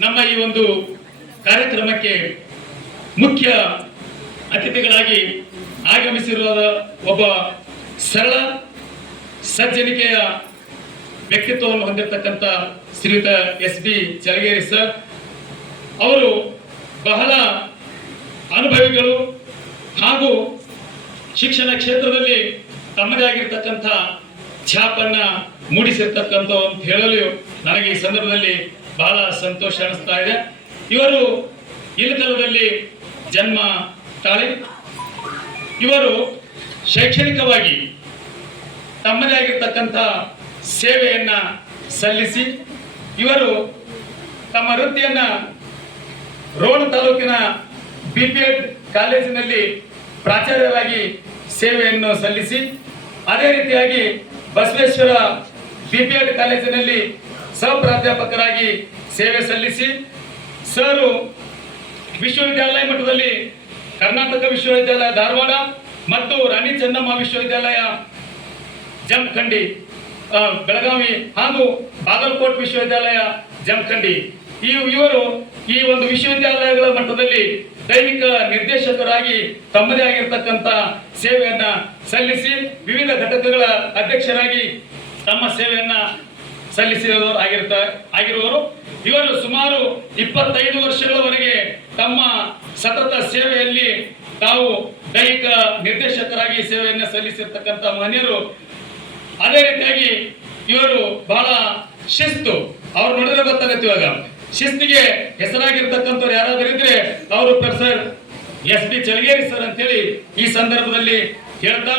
ನಮ್ಮ ಈ ಒಂದು ಕಾರ್ಯಕ್ರಮಕ್ಕೆ ಮುಖ್ಯ ಅತಿಥಿಗಳಾಗಿ ಆಗಮಿಸಿರುವ ಒಬ್ಬ ಸರಳ, ಸಜ್ಜನಿಕೆಯ ವ್ಯಕ್ತಿತ್ವವನ್ನು ಹೊಂದಿರತಕ್ಕಂಥ ಶ್ರೀಯುತ ಎಸ್ ಬಿ ಚಲಗೇರಿ ಸರ್. ಅವರು ಬಹಳ ಅನುಭವಿಗಳು ಹಾಗೂ ಶಿಕ್ಷಣ ಕ್ಷೇತ್ರದಲ್ಲಿ ತಮ್ಮದೇ ಆಗಿರ್ತಕ್ಕಂಥ ಛಾಪನ್ನ ಮೂಡಿಸಿರ್ತಕ್ಕಂಥ ಅಂತ ಹೇಳಲು ನನಗೆ ಈ ಸಂದರ್ಭದಲ್ಲಿ ಬಹಳ ಸಂತೋಷ ಅನಿಸ್ತಾ ಇದೆ. ಇವರು ಇಳಕಲದಲ್ಲಿ ಜನ್ಮ ತಾಳಿ. ಇವರು ಶೈಕ್ಷಣಿಕವಾಗಿ ತಮ್ಮದೇ ಆಗಿರ್ತಕ್ಕಂಥ ಸೇವೆಯನ್ನು ಸಲ್ಲಿಸಿ, ಇವರು ತಮ್ಮ ವೃತ್ತಿಯನ್ನು ರೋಣ ತಾಲೂಕಿನ ಬಿ ಪಿ ಎಡ್ ಕಾಲೇಜಿನಲ್ಲಿ ಪ್ರಾಚಾರ್ಯರಾಗಿ ಸೇವೆಯನ್ನು ಸಲ್ಲಿಸಿ, ಅದೇ ರೀತಿಯಾಗಿ ಬಸವೇಶ್ವರ ಬಿ ಪಿ ಎಡ್ ಕಾಲೇಜಿನಲ್ಲಿ ಸಹ ಪ್ರಾಧ್ಯಾಪಕರಾಗಿ ಸೇವೆ ಸಲ್ಲಿಸಿ ಸರು ವಿಶ್ವವಿದ್ಯಾಲಯ ಮಟ್ಟದಲ್ಲಿ ಕರ್ನಾಟಕ ವಿಶ್ವವಿದ್ಯಾಲಯ ಧಾರವಾಡ ಮತ್ತು ರಾಣಿ ಚೆನ್ನಮ್ಮ ವಿಶ್ವವಿದ್ಯಾಲಯ ಜಮಖಂಡಿ ಬೆಳಗಾವಿ ಹಾಗೂ ಬಾಗಲಕೋಟ್ ವಿಶ್ವವಿದ್ಯಾಲಯ ಜಮಖಂಡಿ. ಈ ಇವರು ಈ ಒಂದು ವಿಶ್ವವಿದ್ಯಾಲಯಗಳ ಮಟ್ಟದಲ್ಲಿ ದೈನಿಕ ನಿರ್ದೇಶಕರಾಗಿ ತಮ್ಮದೇ ಆಗಿರ್ತಕ್ಕಂಥ ಸೇವೆಯನ್ನ ಸಲ್ಲಿಸಿ ವಿವಿಧ ಘಟಕಗಳ ಅಧ್ಯಕ್ಷರಾಗಿ ತಮ್ಮ ಸೇವೆಯನ್ನ ಸಲ್ಲಿಸಿದವರು ಆಗಿರ್ತ, ಆಗಿರುವವರು. ಇವರು ಸುಮಾರು ಇಪ್ಪತ್ತೈದು ವರ್ಷಗಳವರೆಗೆ ತಮ್ಮ ಸತತ ಸೇವೆಯಲ್ಲಿ ತಾವು ದೈಹಿಕ ನಿರ್ದೇಶಕರಾಗಿ ಸೇವೆಯನ್ನು ಸಲ್ಲಿಸಿರ್ತಕ್ಕಂಥ ಮಹನೀಯರು. ಅದೇ ರೀತಿಯಾಗಿ ಇವರು ಬಹಳ ಶಿಸ್ತು. ಅವ್ರು ನೋಡಿದ್ರೆ ಗೊತ್ತಾಗತ್ತೆ ಇವಾಗ. ಶಿಸ್ತಿಗೆ ಹೆಸರಾಗಿರ್ತಕ್ಕಂಥವ್ರು ಯಾರಾದರೂ ಇದ್ರೆ ಅವರು professor S B Chalageri sir ಅಂತೇಳಿ ಈ ಸಂದರ್ಭದಲ್ಲಿ ಹೇಳ್ತಾ.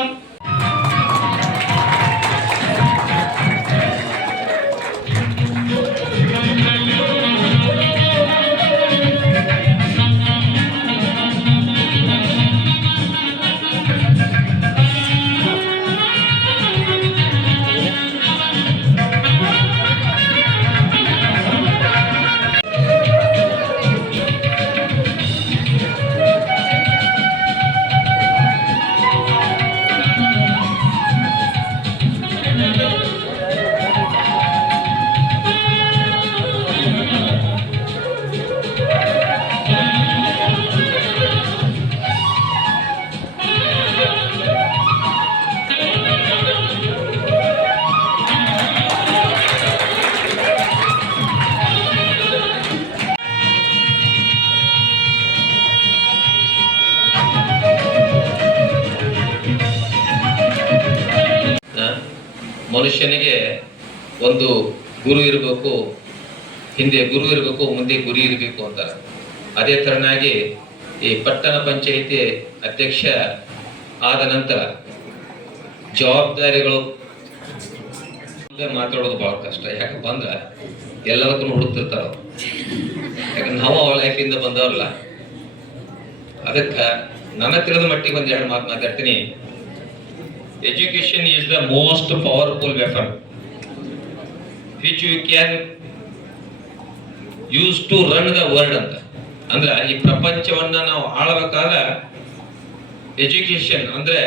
ಮನುಷ್ಯನಿಗೆ ಒಂದು ಗುರು ಇರಬೇಕು, ಹಿಂದೆ ಗುರು ಇರಬೇಕು, ಮುಂದೆ ಗುರಿ ಇರಬೇಕು ಅಂತಾರೆ. ಅದೇ ತರನಾಗಿ ಈ ಪಟ್ಟಣ ಪಂಚಾಯಿತಿ ಅಧ್ಯಕ್ಷ ಆದ ನಂತರ ಜವಾಬ್ದಾರಿಗಳು ಮಾತಾಡೋದು ಬಹಳ ಕಷ್ಟ. ಯಾಕಪ್ಪ ಅಂದ್ರೆ ಎಲ್ಲದಕ್ಕೂ ಹುಡುಕ್ತಿರ್ತಾರ. ಯಾಕಂದ್ರೆ ನಾವು ಅವಳ ಲೈಫಿಂದ ಬಂದವ್ರಲ್ಲ. ಅದಕ್ಕೆ ನನ್ನ ತಿಳಿದ ಮಟ್ಟಿಗೆ ಒಂದ್ ಎರಡು ಮಾತು ಮಾತಾಡ್ತೀನಿ. Education is the most powerful weapon, which you can use to run the world ಅಂತ. ಅಂದ್ರೆ ಈ ಪ್ರಪಂಚವನ್ನ ನಾವು ಆಳ್ಬೇಕಾದ ಎಜುಕೇಶನ್ ಅಂದ್ರೆ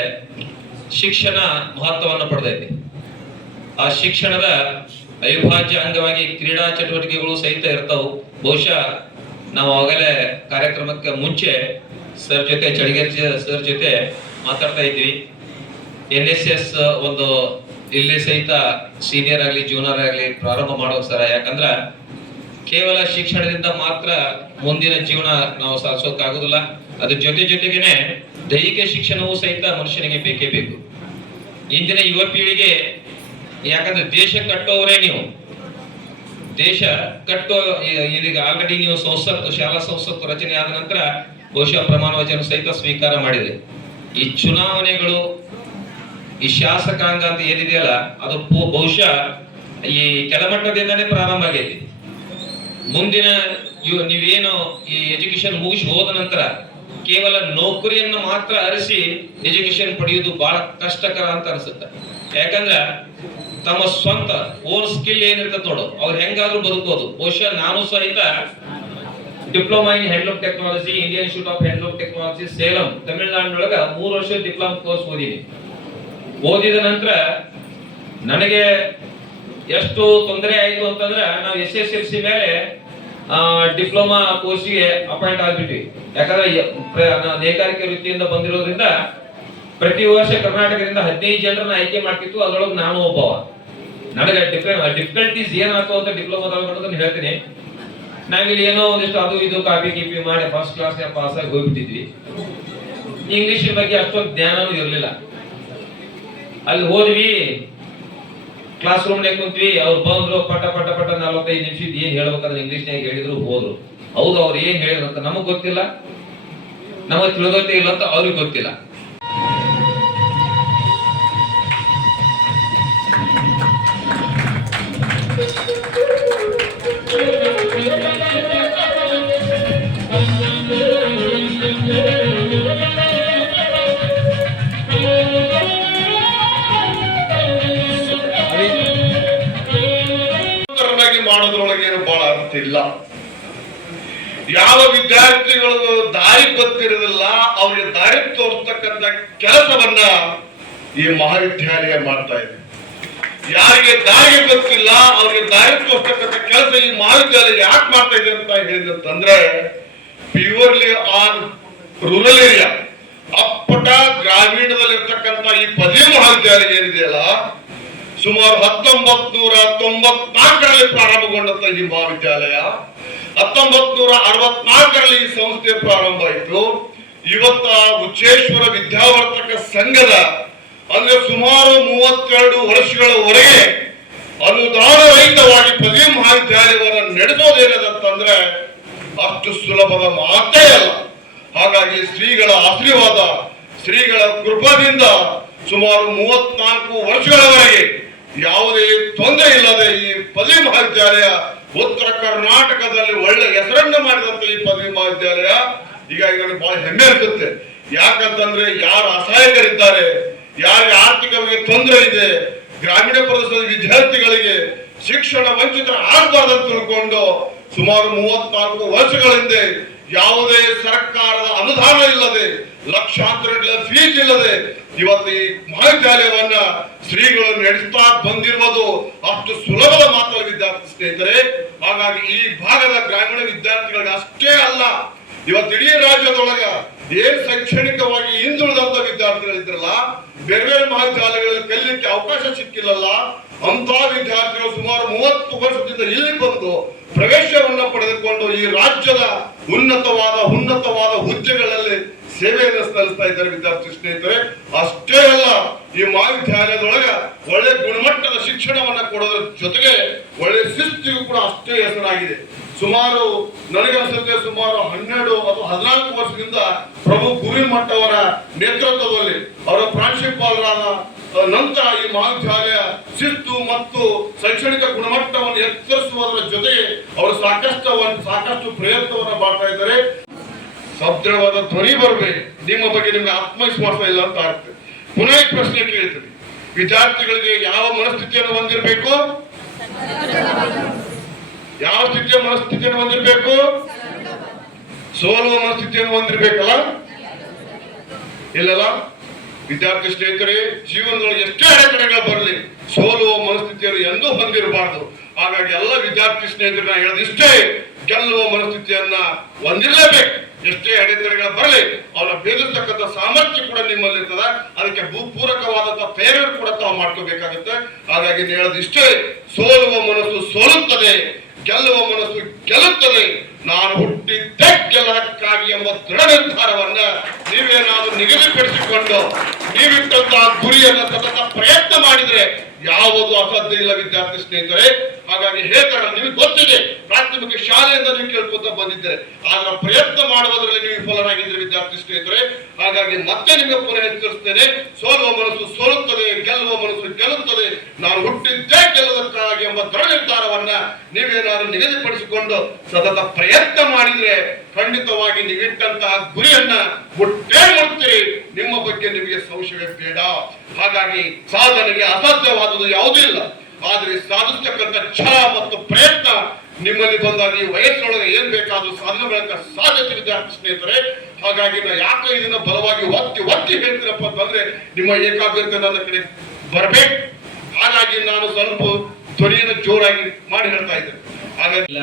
ಶಿಕ್ಷಣ ಮಹತ್ವವನ್ನು ಪಡೆದೈತಿ. ಆ ಶಿಕ್ಷಣದ ಅವಿಭಾಜ್ಯ ಅಂಗವಾಗಿ ಕ್ರೀಡಾ ಚಟುವಟಿಕೆಗಳು ಸಹಿತ ಇರ್ತಾವು. ಬಹುಶಃ ನಾವು ಆಗಲೇ ಕಾರ್ಯಕ್ರಮಕ್ಕೆ ಮುಂಚೆ ಸರ್ ಜೊತೆ, ಚಳಿಗೇರಿ ಸರ್ ಜೊತೆ ಮಾತಾಡ್ತಾ ಇದ್ವಿ. ಎನ್ ಎಸ್ ಎಸ್ ಒಂದು ಇಲ್ಲಿ ಸಹಿತ ಸೀನಿಯರ್ ಆಗಲಿ ಜೂನಿಯರ್ ಆಗಲಿ ಪ್ರಾರಂಭ ಮಾಡೋ ಸರ, ಯಾಕಂದ್ರೆ ಕೇವಲ ಶಿಕ್ಷಣದಿಂದ ಮಾತ್ರ ಮುಂದಿನ ಜೀವನ ನಾವು ಸಾಧಿಸೋಕ್ಕಾಗೋದಿಲ್ಲ. ಅದ್ರ ಜೊತೆ ಜೊತೆಗೇನೆ ದೈಹಿಕ ಶಿಕ್ಷಣವೂ ಸಹಿತ ಮನುಷ್ಯನಿಗೆ ಬೇಕೇ ಬೇಕು. ಇಂದಿನ ಯುವ ಪೀಳಿಗೆ ಯಾಕಂದ್ರೆ ದೇಶ ಕಟ್ಟೋರೇ ನೀವು. ದೇಶ ಕಟ್ಟೋ ಇದೀಗ ಆಲ್ರೆಡಿ ನೀವು ಸಂಸತ್ತು ಶಾಲಾ ಸಂಸತ್ತು ರಚನೆ ಆದ ನಂತರ ಬಹುಶಃ ಪ್ರಮಾಣ ವಚನ ಸಹಿತ ಸ್ವೀಕಾರ ಮಾಡಿದೆ ಈ ಚುನಾವಣೆಗಳು ಈ ಶಾಸಕಾಂಗ ಅಂತ ಏನಿದೆಯಲ್ಲ, ಅದು ಬಹುಶಃ ಈ ಕೆಳಮಟ್ಟದಿಂದಾನೇ ಪ್ರಾರಂಭ ಆಗೈತಿ. ಮುಂದಿನ ನೀವೇನು ಈ ಎಜುಕೇಶನ್ ಮುಗಿಸಿ ಹೋದ ನಂತರ ಕೇವಲ ನೌಕರಿಯನ್ನು ಮಾತ್ರ ಅರಿಸಿ ಎಜುಕೇಶನ್ ಪಡೆಯುವುದು ಬಹಳ ಕಷ್ಟಕರ ಅಂತ ಅನಿಸುತ್ತೆ. ಯಾಕಂದ್ರ ತಮ್ಮ ಸ್ವಂತ ಓನ್ ಸ್ಕಿಲ್ ಏನಿರ್ತದೆ ನೋಡು, ಅವ್ರು ಹೆಂಗಾದ್ರೂ ಬದುಕೋದು ಬಹುಶಃ ನಾನು ಸಹಿತ diploma in handloom technology, Indian Institute of Handloom Technology, Salem, ತಮಿಳುನಾಡಿನೊಳಗ ಮೂರು ವರ್ಷ ಡಿಪ್ಲೊಮಾ ಕೋರ್ಸ್ ಓದಿನಿ ಓದಿದ ನಂತರ ನನಗೆ ಎಷ್ಟು ತೊಂದರೆ ಆಯಿತು ಅಂತಂದ್ರೆ ನಾವು ಎಸ್ ಎಸ್ ಎಲ್ ಸಿ ಮೇಲೆ ಡಿಪ್ಲೊಮಾ ಕೋರ್ಸ್ಗೆ ಅಪಾಯಿಂಟ್ ಆಗ್ಬಿಟ್ವಿ. ಯಾಕಂದ್ರೆ ನೇಕಾರಿಕೆ ವೃತ್ತಿಯಿಂದ ಬಂದಿರೋದ್ರಿಂದ ಪ್ರತಿ ವರ್ಷ ಕರ್ನಾಟಕದಿಂದ ಹದಿನೈದು ಜನರನ್ನ ಆಯ್ಕೆ ಮಾಡ್ತಿತ್ತು, ಅದರೊಳಗೆ ನಾನು ಒಬ್ಬವ. ನನಗೆ ಡಿಫಿಕಲ್ಟೀಸ್ ಏನಾಯ್ತು ಅಂತ ಡಿಪ್ಲೊಮಾದಲ್ಲಿ ಹೇಳ್ತೀನಿ. ನಾವಿಲ್ಲಿ ಏನೋ ಒಂದಿಷ್ಟು ಅದು ಇದು ಕಾಪಿ ಗೀಪಿ ಮಾಡಿ ಫಸ್ಟ್ ಕ್ಲಾಸ್ ಪಾಸ್ ಆಗಿ ಹೋಗ್ಬಿಟ್ಟಿದ್ವಿ. ಇಂಗ್ಲಿಷ್ ಬಗ್ಗೆ ಅಷ್ಟೊಂದು ಜ್ಞಾನನೂ ಇರಲಿಲ್ಲ. ಅಲ್ಲಿ ಹೋದ್ವಿ. ಕ್ಲಾಸ್ ರೂಮ್ ಕುಂತ್ವಿ. ಅವ್ರು ಬಂದ್ರು, ಪಟ ಪಟ ಪಟ, ನಲವತ್ತೈದು ನಿಮಿಷದ ಏನ್ ಹೇಳ್ಬೇಕಂದ್ರೆ ಇಂಗ್ಲಿಷ್ನಾಗ ಹೇಳಿದ್ರು, ಹೋದ್ರು. ಹೌದು, ಅವ್ರು ಏನ್ ಹೇಳಿದ್ರು ಅಂತ ನಮಗ್ ಗೊತ್ತಿಲ್ಲ. ನಮಗ್ ತಿಳಿದೋತೆ ಇಲ್ಲ ಅಂತ ಅವ್ರಿಗೆ ಗೊತ್ತಿಲ್ಲ. ಇಲ್ಲ. ಯಾವ ವಿದ್ಯಾರ್ಥಿಗಳು ದಾರಿ ಗೊತ್ತಿರೋದಿಲ್ಲ ಅವರಿಗೆ ದಾರಿ ತೋರಿಸ್ತಕ್ಕಂಥ ಕೆಲಸವನ್ನ ಈ ಮಹಾವಿದ್ಯಾಲಯ ಮಾಡ್ತಾ ಇದೆ. ಯಾರಿಗೆ ದಾರಿ ಗೊತ್ತಿಲ್ಲ, ಅವರಿಗೆ ದಾರಿ ತೋರಿಸ್ತಕ್ಕಂಥ ಕೆಲಸ ಈ ಮಹಾವಿದ್ಯಾಲಯ ಯಾಕೆ ಮಾಡ್ತಾ ಇದೆ ಅಂತ ಹೇಳಿದಂತಂದ್ರೆ ಪ್ಯೂರ್ಲಿ ಆನ್ ರೂರಲ್ ಏರಿಯಾ ಅಪ್ಪಟ ಗ್ರಾಮೀಣದಲ್ಲಿರ್ತಕ್ಕಂಥ ಈ ಪದವಿ ಮಹಾವಿದ್ಯಾಲಯ ಏನಿದೆಯಲ್ಲ ಸುಮಾರು ಹತ್ತೊಂಬತ್ ನೂರ ತೊಂಬತ್ನಾಲ್ಕರಲ್ಲಿ ಪ್ರಾರಂಭಗೊಂಡಂತ ಈ ಮಹಾವಿದ್ಯಾಲಯ. ಹತ್ತೊಂಬತ್ ನೂರ ಅರವತ್ನಾಲ್ಕರಲ್ಲಿ ಈ ಸಂಸ್ಥೆ ಪ್ರಾರಂಭ ಆಯಿತು. ಇವತ್ತ ಉಚ್ಚೇಶ್ವರ ವಿದ್ಯಾವರ್ತಕ ಸಂಘದ ಅಂದ್ರೆ ಸುಮಾರು ಮೂವತ್ತೆರಡು ವರ್ಷಗಳವರೆಗೆ ಅನುದಾನ ರಹಿತವಾಗಿ ಪದವಿ ಮಹಾವಿದ್ಯಾಲಯವನ್ನು ನಡೆಸೋದೇನದಂತಂದ್ರೆ ಅಷ್ಟು ಸುಲಭದ ಮಾತೇ ಅಲ್ಲ. ಹಾಗಾಗಿ ಶ್ರೀಗಳ ಆಶೀರ್ವಾದ, ಶ್ರೀಗಳ ಕೃಪದಿಂದ ಸುಮಾರು ಮೂವತ್ನಾಲ್ಕು ವರ್ಷಗಳವರೆಗೆ ಯಾವುದೇ ತೊಂದರೆ ಇಲ್ಲದೆ ಈ ಪದವಿ ಮಹಾವಿದ್ಯಾಲಯ ಉತ್ತರ ಕರ್ನಾಟಕದಲ್ಲಿ ಒಳ್ಳೆ ಹೆಸರನ್ನು ಮಾಡಿದಂತ ಈ ಪದವಿ ಮಹಾವಿದ್ಯಾಲಯ ಹೀಗಾಗಿ ನನಗೆ ಬಹಳ ಹೆಮ್ಮೆ ಅನ್ಸುತ್ತೆ. ಯಾಕಂತಂದ್ರೆ ಯಾರು ಅಸಹಾಯಕರಿದ್ದಾರೆ, ಯಾರಿಗೆ ಆರ್ಥಿಕವಾಗಿ ತೊಂದರೆ ಇದೆ, ಗ್ರಾಮೀಣ ಪ್ರದೇಶದ ವಿದ್ಯಾರ್ಥಿಗಳಿಗೆ ಶಿಕ್ಷಣ ವಂಚಿತರ ಆಗಬಾರ್ದು ತಿಳ್ಕೊಂಡು ಸುಮಾರು ಮೂವತ್ನಾಲ್ಕು ವರ್ಷಗಳ ಹಿಂದೆ ಯಾವುದೇ ಸರ್ಕಾರದ ಅನುದಾನ ಇಲ್ಲದೆ ಲಕ್ಷಾಂತರ ಫೀಸ್ ಇಲ್ಲದೆ ಇವತ್ತು ಈ ಮಹಾವಿದ್ಯಾಲಯವನ್ನ ಶ್ರೀಗಳು ನಡೆಸ್ತಾ ಬಂದಿರುವುದು ಅಷ್ಟು ಸುಲಭದ ಮಾತ್ರ ವಿದ್ಯಾರ್ಥಿ ಸ್ನೇಹಿತರೆ. ಹಾಗಾಗಿ ಈ ಭಾಗದ ಗ್ರಾಮೀಣ ವಿದ್ಯಾರ್ಥಿಗಳಿಗೆ ಅಷ್ಟೇ ಅಲ್ಲ, ಇವತ್ತು ಇಡೀ ರಾಜ್ಯದೊಳಗ ಏನ್ ಶೈಕ್ಷಣಿಕವಾಗಿ ಹಿಂದುಳಿದಂತ ವಿದ್ಯಾರ್ಥಿಗಳಿದ್ರಲ್ಲ ಬೇರೆ ಬೇರೆ ಮಹಾವಿದ್ಯಾಲಯಗಳಲ್ಲಿ ಕಲಿಲಿಕ್ಕೆ ಅವಕಾಶ ಸಿಕ್ಕಿಲ್ಲಲ್ಲ ಅಂತ ವಿದ್ಯಾರ್ಥಿಗಳು ಸುಮಾರು ಮೂವತ್ತು ವರ್ಷದಿಂದ ಇಲ್ಲಿ ಬಂದು ಪ್ರವೇಶವನ್ನ ಪಡೆದುಕೊಂಡು ಈ ರಾಜ್ಯದ ಉನ್ನತವಾದ ಉನ್ನತವಾದ ಹುದ್ದೆಗಳಲ್ಲಿ ಸೇವೆಯನ್ನು ಸಲ್ಲಿಸ್ತಾ ಇದ್ದಾರೆ ವಿದ್ಯಾರ್ಥಿ ಸ್ನೇಹಿತರೆ. ಅಷ್ಟೇ ಅಲ್ಲ, ಈ ಮಹಾವಿದ್ಯಾಲಯದೊಳಗೆ ಒಳ್ಳೆ ಗುಣಮಟ್ಟದ ಶಿಕ್ಷಣವನ್ನ ಕೊಡೋದ್ರ ಜೊತೆಗೆ ಒಳ್ಳೆ ಶಿಸ್ತಿಗೂ ಕೂಡ ಅಷ್ಟೇ ಹೆಸರಾಗಿದೆ. ಸುಮಾರು ನನಗೆ ಅನ್ಸುತ್ತೆ ಸುಮಾರು ಹನ್ನೆರಡು ಅಥವಾ ಹದಿನಾಲ್ಕು ವರ್ಷದಿಂದ ಪ್ರಭು ಗುರುಮಠ ಅವರ ನೇತೃತ್ವದಲ್ಲಿ ಅವರ ಪ್ರಾಂಶುಪಾಲರಾದ ನಂತರ ಈ ಮಹಾವಿದ್ಯಾಲಯ ಶಿಸ್ತು ಮತ್ತು ಶೈಕ್ಷಣಿಕ ಗುಣಮಟ್ಟವನ್ನು ಎತ್ತರಿಸುವುದರ ಜೊತೆಗೆ ಅವರು ಸಾಕಷ್ಟು ಸಾಕಷ್ಟು ಪ್ರಯತ್ನವನ್ನು ಮಾಡ್ತಾ ಇದ್ದಾರೆ. ಸದೃಢವಾದ ಧ್ವನಿ ಬರಬೇಕು. ನಿಮ್ಮ ಬಗ್ಗೆ ನಿಮ್ಗೆ ಆತ್ಮವಿಶ್ವಾಸ ಇಲ್ಲ ಅಂತ ಆಗ್ತದೆ ಪುನಃ ಪ್ರಶ್ನೆ ಕೇಳ್ತೀನಿ. ವಿದ್ಯಾರ್ಥಿಗಳಿಗೆ ಯಾವ ಮನಸ್ಥಿತಿಯನ್ನು ಹೊಂದಿರಬೇಕು? ಯಾವ ಸ್ಥಿತಿಯ ಮನಸ್ಥಿತಿಯನ್ನು ಹೊಂದಿರಬೇಕು? ಸೋಲುವ ಮನಸ್ಥಿತಿಯನ್ನು ಹೊಂದಿರಬೇಕಲ್ಲ? ಇಲ್ಲಲ್ಲ? ವಿದ್ಯಾರ್ಥಿ ಸ್ನೇಹಿತರೆ ಜೀವನದೊಳಗೆ ಎಷ್ಟೇ ಅಡೆತಡೆಗಳು ಬರಲಿ, ಸೋಲುವ ಮನಸ್ಥಿತಿಯನ್ನು ಎಂದೂ ಹೊಂದಿರಬಾರದು. ಹಾಗಾಗಿ ಎಲ್ಲ ವಿದ್ಯಾರ್ಥಿ ಸ್ನೇಹಿತರನ್ನ ಹೇಳೋದು ಗೆಲ್ಲುವ ಮನಸ್ಥಿತಿಯನ್ನ ಹೊಂದಿರಲೇಬೇಕು. ಎಷ್ಟೇ ಅಡೆತಡೆಗಳು ಬರಲಿ, ಅವರ ಬೇದಿರ್ತಕ್ಕಂಥ ಸಾಮರ್ಥ್ಯ ಕೂಡ ನಿಮ್ಮಲ್ಲಿರ್ತದ ಅದಕ್ಕೆ ಭೂಪೂರಕವಾದಂತಹ ಪ್ರೇರಣೆ ಕೂಡ ತಾವು ಮಾಡ್ಕೋಬೇಕಾಗುತ್ತೆ. ಹಾಗಾಗಿ ಹೇಳೋದು ಇಷ್ಟೇ, ಸೋಲುವ ಮನಸ್ಸು ಸೋಲುತ್ತದೆ, ಗೆಲ್ಲುವ ಮನಸ್ಸು ಗೆಲ್ಲುತ್ತದೆ. ನಾನು ಹುಟ್ಟಿದ್ದೆ ಗೆಲ್ಲಕ್ಕಾಗಿ ಎಂಬ ದೃಢ ನಿರ್ಧಾರವನ್ನ ನೀವೇನಾದ್ರೂ ನಿಗದಿಪಡಿಸಿಕೊಂಡು ನೀವಿಟ್ಟಂತ ಗುರಿಯನ್ನ ಸತತ ಪ್ರಯತ್ನ ಮಾಡಿದ್ರೆ ಯಾವುದು ಅಸಾಧ್ಯ ಇಲ್ಲ ವಿದ್ಯಾರ್ಥಿ ಸ್ನೇಹಿತರೆ. ಹಾಗಾಗಿ ಹೇಳ್ತಾರೆ, ನಿಮಗೆ ಗೊತ್ತಿದೆ, ಪ್ರಾಥಮಿಕ ಶಾಲೆಯಿಂದ ನೀವು ಕೇಳ್ಕೊತ ಬಂದಿದ್ದೆ ಆದ್ರೆ ಪ್ರಯತ್ನ ಮಾಡುವುದರಲ್ಲಿ ನೀವು ವಿಫಲರಾಗಿದ್ದೀರಿ ವಿದ್ಯಾರ್ಥಿ ಸ್ನೇಹಿತರೆ. ಹಾಗಾಗಿ ಮತ್ತೆ ನಿಮಗೆ ಪುನಃ ಎಚ್ಚರಿಸ್ತೇನೆ, ಸೋಲುವ ಮನಸ್ಸು ಸೋಲುತ್ತದೆ, ಗೆಲ್ಲುವ ಮನಸ್ಸು ಗೆಲ್ಲುತ್ತದೆ. ನಾನು ಹುಟ್ಟಿದ್ದೇ ಗೆಲ್ಲುವುದಕ್ಕಾಗಿ ಎಂಬ ದೃಢ ನಿರ್ಧಾರವನ್ನ ನೀವೇನಾದ್ರೂ ನಿಗದಿಪಡಿಸಿಕೊಂಡು ಸತತ ಪ್ರಯತ್ನ ಮಾಡಿದ್ರೆ ಖಂಡಿತವಾಗಿ ನೀವಿಟ್ಟಂತಹ ಗುರಿಯನ್ನ ಮುಟ್ಟೇ ಮುಟ್ತೀರಿ. ನಿಮ್ಮ ಬಗ್ಗೆ ನಿಮಗೆ ಸಂಶಯ ಬೇಡ. ಹಾಗಾಗಿ ಸಾಧನೆಗೆ ಅಸಾಧ್ಯವಾದುದು ಯಾವುದೂ ಇಲ್ಲ. ಆದ್ರೆ ಸಾಧಿಸ್ತಕ್ಕಂಥ ಛಲ ಮತ್ತು ಪ್ರಯತ್ನ ನಿಮ್ಮಲ್ಲಿ ಬಂದಾಗ ಈ ವಯಸ್ಸೊಳಗೆ ಏನ್ ಬೇಕಾದ್ರೂ ಸಾಧನೆ ಬೆಳಕ ಸಾಧ್ಯತೆ ವಿದ್ಯಾರ್ಥಿ ಸ್ನೇಹಿತರೆ. ಹಾಗಾಗಿ ನಾ ಯಾಕೆ ಇದನ್ನ ಬಲವಾಗಿ ಒತ್ತಿ ಒತ್ತಿ ಹೇಳ್ತೀನಪ್ಪ ಅಂತಂದ್ರೆ ನಿಮ್ಮ ಏಕಾಗ್ರತೆ ನನ್ನ ಕಡೆ ಬರಬೇಕು. ಹಾಗಾಗಿ ನಾನು ಸ್ವಲ್ಪ ಧ್ವನಿಯನ್ನು ಜೋರಾಗಿ ಮಾಡಿ ಹೇಳ್ತಾ ಇದ್ದೇನೆ. ಹಾಗಾಗಿ ಇಲ್ಲ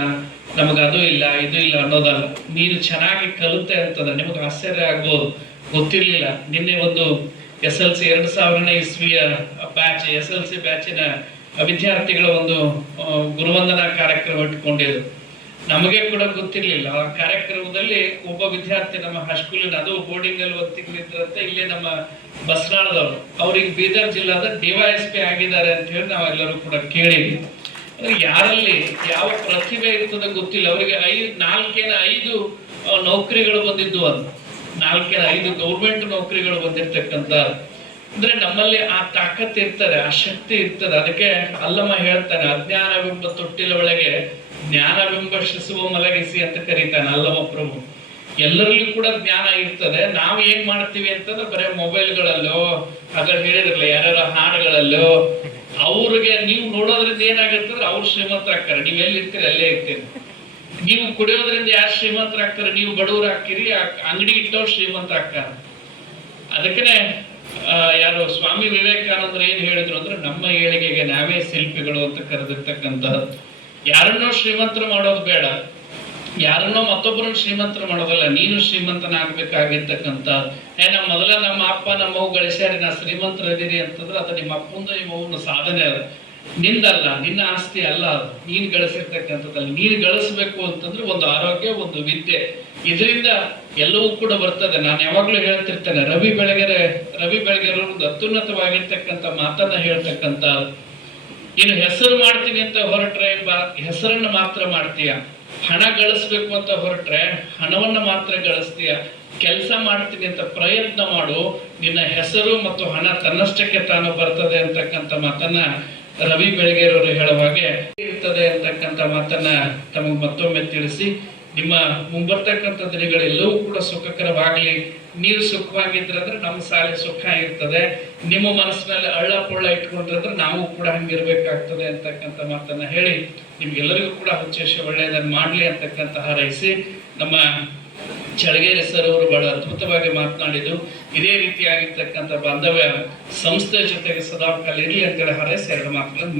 ನಮಗೆ ಅದು ಇಲ್ಲ, ಇದು ಇಲ್ಲ ಅನ್ನೋದಲ್ಲ ನೀನು ಚೆನ್ನಾಗಿ ಕಲಿತೆ ಅಂತಂದ್ರೆ ನಿಮಗೆ ಆಶ್ಚರ್ಯ ಆಗ್ಬೋದು. ಗೊತ್ತಿರ್ಲಿಲ್ಲ. ನಿನ್ನೆ ಒಂದು ಎಸ್ ಎಲ್ ಸಿ ಎರಡು ಸಾವಿರನೇ ಇಸ್ವಿಯ ಬ್ಯಾಚ್ ಎಸ್ ಎಲ್ ಸಿ ಬ್ಯಾಚಿನ ವಿದ್ಯಾರ್ಥಿಗಳ ಒಂದು ಗುರುವಂದನಾ ಕಾರ್ಯಕ್ರಮ ಇಟ್ಕೊಂಡಿದ್ರು. ನಮಗೆ ಕೂಡ ಗೊತ್ತಿರ್ಲಿಲ್ಲ. ಆ ಕಾರ್ಯಕ್ರಮದಲ್ಲಿ ಒಬ್ಬ ವಿದ್ಯಾರ್ಥಿ ನಮ್ಮ ಹೈಸ್ಕೂಲಿನ ಅದು ಬೋರ್ಡಿಂಗ್ ಅಲ್ಲಿ ಒಂದು ತಿಂಗಳಿದ್ರಂತೆ ಇಲ್ಲೇ ನಮ್ಮ ಬಸ್ನಾಳದವರು. ಅವ್ರಿಗೆ ಬೀದರ್ ಜಿಲ್ಲಾದ ಡಿವೈಎಸ್ಪಿ ಆಗಿದ್ದಾರೆ ಅಂತ ಹೇಳಿ ನಾವೆಲ್ಲರೂ ಕೂಡ ಕೇಳಿದ್ವಿ. ಯಾರಲ್ಲಿ ಯಾವ ಪ್ರತಿಭೆ ಇರ್ತದೆ ಗೊತ್ತಿಲ್ಲ. ಅವರಿಗೆ ಐದು ನಾಲ್ಕೇನ ಐದು ನೌಕರಿಗಳು ಬಂದಿದ್ದು ಅಂತ ನಾಲ್ಕೇನ ಐದು ಗೌರ್ಮೆಂಟ್ ನೌಕರಿಗಳು ಬಂದಿರ್ತಕ್ಕಂಥ. ಅಂದ್ರೆ ನಮ್ಮಲ್ಲಿ ಆ ತಾಕತ್ ಇರ್ತದೆ, ಆ ಶಕ್ತಿ ಇರ್ತದೆ. ಅದಕ್ಕೆ ಅಲ್ಲಮ್ಮ ಹೇಳ್ತಾನೆ, ಅಜ್ಞಾನವೆಂಬ ತೊಟ್ಟಿಲ ಒಳಗೆ ಜ್ಞಾನವೆಂಬ ಶಿಸುವ ಮಲಗಿಸಿ ಅಂತ ಕರೀತಾನೆ ಅಲ್ಲಮ್ಮ ಪ್ರಭು. ಎಲ್ಲರಲ್ಲೂ ಕೂಡ ಜ್ಞಾನ ಇರ್ತದೆ. ನಾವು ಏನ್ ಮಾಡ್ತೀವಿ ಅಂತಂದ್ರೆ ಬರೀ ಮೊಬೈಲ್ಗಳಲ್ಲೋ ಅದ್ರ ಹೇಳಿದ್ರಲ್ಲ, ಯಾರ್ಯಾರ ಹಾಡುಗಳಲ್ಲೋ ಅವ್ರಿಗೆ ನೀವು ನೋಡೋದ್ರಿಂದ ಏನಾಗುತ್ತೆ ಅಂದ್ರೆ ಅವ್ರು ಶ್ರೀಮಂತರಾಗ್ತಾರೆ ನೀವು ಎಲ್ಲಿ ಇರ್ತೀರಿ ಅಲ್ಲೇ ಇರ್ತೀರಿ. ನೀವು ಕುಡಿಯೋದ್ರಿಂದ ಯಾರು ಶ್ರೀಮಂತರಾಗ್ತಾರೆ ನೀವು ಬಡವರು ಹಾಕಿರಿ ಅಂಗಡಿ ಇಟ್ಟವ್ರು ಶ್ರೀಮಂತರಾಗ್ತಾರೆ ಅದಕ್ಕನೆ ಅದಕ್ಕೆ ಯಾರು ಸ್ವಾಮಿ ವಿವೇಕಾನಂದರು ಏನ್ ಹೇಳಿದ್ರು ಅಂದ್ರೆ, ನಮ್ಮ ಏಳಿಗೆಗೆ ನಾವೇ ಶಿಲ್ಪಿಗಳು ಅಂತ ಕರೆದಿರ್ತಕ್ಕಂತಹದ್ದು. ಯಾರನ್ನೋ ಶ್ರೀಮಂತರು ಮಾಡೋದು ಬೇಡ. ಯಾರನ್ನೋ ಮತ್ತೊಬ್ಬರನ್ನ ಶ್ರೀಮಂತರು ಮಾಡೋದಲ್ಲ, ನೀನು ಶ್ರೀಮಂತನಾಗಬೇಕಾಗಿರ್ತಕ್ಕಂಥ, ಏ ನಮ್ಮ ಮೊದಲ ನಮ್ಮ ಅಪ್ಪ, ನಮ್ಮ ಅವ್ವ ಗಳಿಸ್ಯಾರಿ ನಾ ಶ್ರೀಮಂತರದಿರಿ ಅಂತಂದ್ರೆ ಅದು ನಿಮ್ಮ ಅಪ್ಪಂದು ನಿಮ್ಮ ಅವ್ವನ ಸಾಧನೆ ಅದು. ನಿಂದಲ್ಲ, ನಿನ್ನ ಆಸ್ತಿ ಅಲ್ಲ ಅದು. ನೀನ್ ಗಳಿಸಿರ್ತಕ್ಕಂಥದ್ದಲ್ಲ ನೀನು ಗಳಿಸ್ಬೇಕು ಅಂತಂದ್ರೆ ಒಂದು ಆರೋಗ್ಯ, ಒಂದು ವಿದ್ಯೆ. ಇದರಿಂದ ಎಲ್ಲವೂ ಕೂಡ ಬರ್ತದೆ. ನಾನು ಯಾವಾಗ್ಲೂ ಹೇಳ್ತಿರ್ತೇನೆ, ರವಿ ಬೆಳಗೆರೆ ರವಿ ಬೆಳಗೆರೆ ಒಂದು ಅತ್ಯುನ್ನತವಾಗಿರ್ತಕ್ಕಂಥ ಮಾತನ್ನ ಹೇಳ್ತಕ್ಕಂಥ ಇನ್ನು ಹೆಸರು ಮಾಡ್ತೀನಿ ಅಂತ ಹೊರಟ್ರೆ ಬಾ- ಹೆಸರನ್ನ ಮಾತ್ರ ಮಾಡ್ತೀಯ? ಹಣ ಗಳಿಸ್ಬೇಕು ಅಂತ ಹೊರಟ್ರೆ ಹಣವನ್ನ ಮಾತ್ರ ಗಳಿಸ್ತೀಯ. ಕೆಲಸ ಮಾಡ್ತೀನಿ ಅಂತ ಪ್ರಯತ್ನ ಮಾಡು, ನಿನ್ನ ಹೆಸರು ಮತ್ತು ಹಣ ತನ್ನಷ್ಟಕ್ಕೆ ತಾನು ಬರ್ತದೆ ಅಂತಕ್ಕಂಥ ಮಾತನ್ನ ರವಿ ಬೆಳಗೇರವರು ಹೇಳುವ ಹಾಗೆ ಇರ್ತದೆ ಅಂತಕ್ಕಂಥ ಮಾತನ್ನ ತಮಗೆ ಮತ್ತೊಮ್ಮೆ ತಿಳಿಸಿ. ನಿಮ್ಮ ಮುಂಬರ್ತಕ್ಕಂಥ ದಿನಗಳೆಲ್ಲವೂ ಕೂಡ ಸುಖಕರವಾಗಲಿ. ನೀವು ಸುಖವಾಗಿದ್ರೆ ಅಂದ್ರೆ ನಮ್ಮ ಸಾಲೆ ಸುಖ ಇರ್ತದೆ. ನಿಮ್ಮ ಮನಸ್ಸಿನಲ್ಲಿ ಅಳ್ಳ ಪೊಳ್ಳ ಇಟ್ಕೊಂಡ್ರೆ ನಾವು ಕೂಡ ಹಂಗಿರ್ಬೇಕಾಗ್ತದೆ ಅಂತಕ್ಕಂಥ ಮಾತನ್ನ ಹೇಳಿ, ನಿಮ್ಗೆಲ್ಲರಿಗೂ ಕೂಡ ಹುಚ್ಚೇಶ ಒಳ್ಳೆಯದನ್ನು ಮಾಡ್ಲಿ ಅಂತಕ್ಕಂಥ ಹಾರೈಸಿ, ನಮ್ಮ ಚಳಗೇರಿ ಸರ್ ಅವರು ಬಹಳ ಅದ್ಭುತವಾಗಿ ಮಾತನಾಡಿದ್ದು ಇದೇ ರೀತಿಯಾಗಿರ್ತಕ್ಕಂಥ ಬಾಂಧವ್ಯ ಸಂಸ್ಥೆ ಜೊತೆಗೆ ಸದಾಕಾಲ ಇರಲಿ ಅಂತೇಳಿ ಹಾರೈಸಿ, ಎರಡು ಮಾತುಗಳನ್ನು